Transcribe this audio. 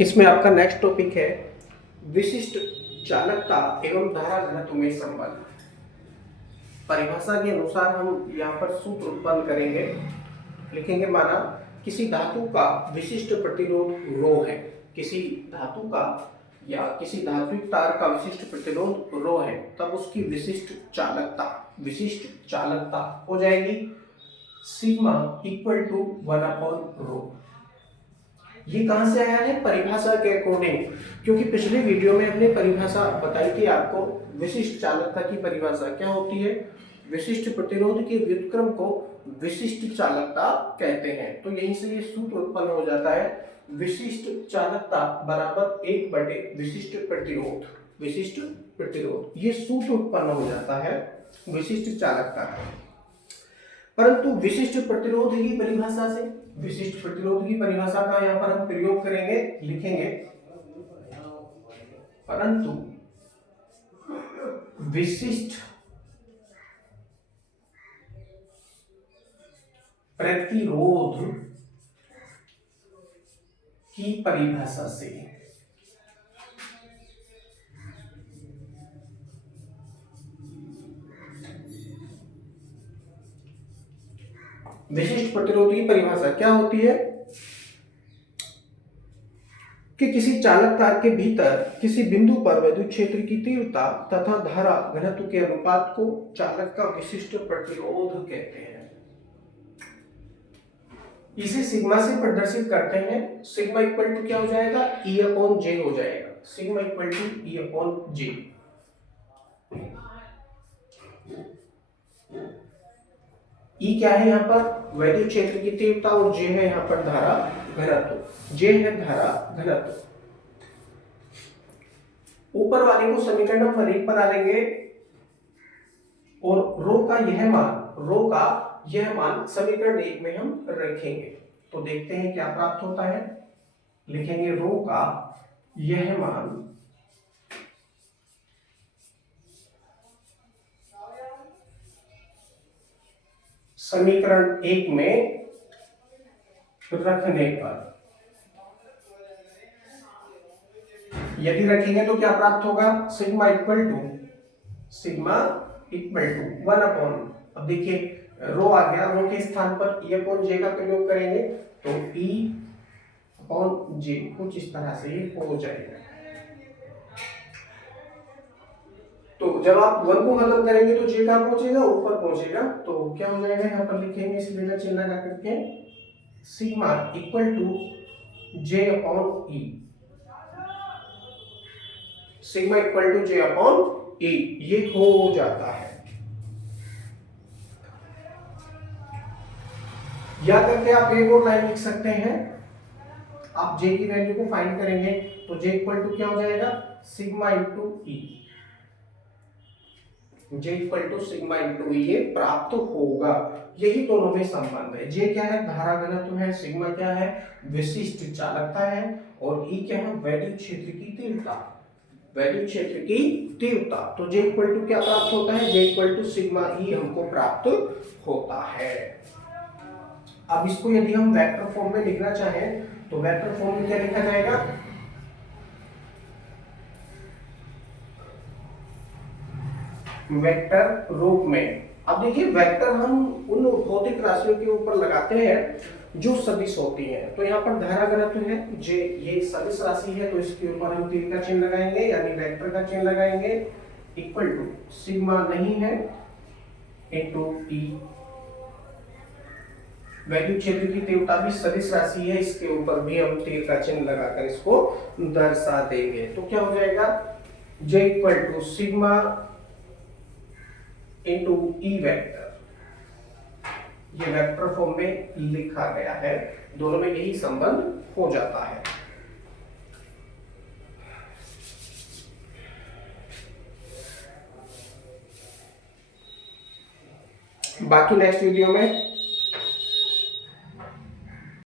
इसमें आपका next topic है विशिष्ट चालकता एवं धारा घनत्व में संबंध। परिभाषा के अनुसार हम यहाँ पर सूत्र उत्पन्न करेंगे। लिखेंगे माना किसी धातु का विशिष्ट प्रतिरोध रो है, किसी धातु का या किसी धात्विक तार का विशिष्ट प्रतिरोध रो है, तब उसकी विशिष्ट चालकता हो जाएगी सिग्मा इक्वल टू 1/रो। ये कहां से आया है? परिभाषा के अकॉर्डिंग, क्योंकि पिछले वीडियो में हमने परिभाषा बताई थी आपको। विशिष्ट चालकता की परिभाषा क्या होती है? विशिष्ट प्रतिरोध के व्युत्क्रम को विशिष्ट चालकता कहते हैं। तो यहीं से ये सूत्र उत्पन्न हो जाता है, विशिष्ट चालकता बराबर 1 विशिष्ट प्रतिरोध। विशिष्ट प्रतिरोध, ये सूत्र उत्पन्न हो जाता है विशिष्ट चालकता का। परंतु विशिष्ट प्रतिरोध की परिभाषा से, विशिष्ट प्रतिरोध की परिभाषा का यहाँ पर हम प्रयोग करेंगे, लिखेंगे परंतु विशिष्ट प्रतिरोध की परिभाषा से विशिष्ट प्रतिरोध की परिभाषा क्या होती है कि किसी चालक तार के भीतर किसी बिंदु पर विद्युत क्षेत्र की तीव्रता तथा धारा घनत्व के अनुपात को चालक का विशिष्ट प्रतिरोध कहते हैं। इसे सिग्मा से प्रदर्शित करते हैं। सिग्मा इक्वल टू क्या हो जाएगा? E अपॉन जे हो जाएगा। Sigma equal to E upon J. E क्या है यहाँ पर? वैद्युत क्षेत्र की तीव्रता, और J है यहाँ पर धारा घनत्व। J है धारा घनत्व। ऊपर वाले को समीकरण नंबर 1 बना लेंगे और रो का यह मान समीकरण 1 में हम रखेंगे। तो देखते हैं क्या प्राप्त होता है। लिखेंगे रो का यह मान समीकरण 1 में रखने पर, यदि रखेंगे तो क्या प्राप्त होगा? सिग्मा इक्वल टू 1 अपॉन, अब देखिए रो आ गया, रो के स्थान पर E अपॉन जे का प्रयोग करेंगे तो E अपॉन जे कुछ इस तरह से हो जाएगा। तो जब आप 1 को खत्म करेंगे तो जे कहां पहुंचेगा? ऊपर पहुंचेगा। तो क्या हो जाएगा? यहाँ पर लिखेंगे इस लेना चिन्ह लगा करके sigma equal to J upon E. Sigma equal to J upon E, ये हो जाता है। या करके आप एक और लाइन लिख सकते हैं। आप जे की वैल्यू को फाइंड करेंगे तो जे इक्वल टू क्या हो जाएगा? Sigma into E. J equal to sigma into E ये प्राप्त होगा। यही दोनों में संबंध है। जे क्या है? धारा घनत्व है। सिग्मा क्या है? विशिष्ट चालकता है। और ई क्या है? वैद्युत क्षेत्र की तीव्रता। वैद्युत क्षेत्र की तीव्रता। तो जे इक्वल टू क्या प्राप्त होता है? जे इक्वल टू सिग्मा ई हमको प्राप्त होता है। अब इसको यदि हम वेक्टर फॉर्म में लिखना चाहें तो वेक्टर फॉर्म में क्या लिखा जाएगा? वेक्टर रूप में। अब देखिए वेक्टर हम उन भौतिक राशियों के ऊपर लगाते हैं जो सदिश होती हैं। तो यहाँ पर धारा घनत्व है जे, ये सदिश राशि है तो इसके ऊपर हम तीर का चिन्ह लगाएंगे, यानी वेक्टर का चिन्ह लगाएंगे। इक्वल टू सिग्मा नहीं है इनटू ई। वैद्युत क्षेत्र की तीव्रता भी सदिश राशि है, इसके ऊपर भी हम तीर का चिन्ह लगाकर इसको दर्शा देंगे। तो क्या हो जाएगा? J equal to sigma into E vector. ये वेक्टर फॉर्म में लिखा गया है। दोनों में यही संबंध हो जाता है। बाकी नेक्स्ट वीडियो में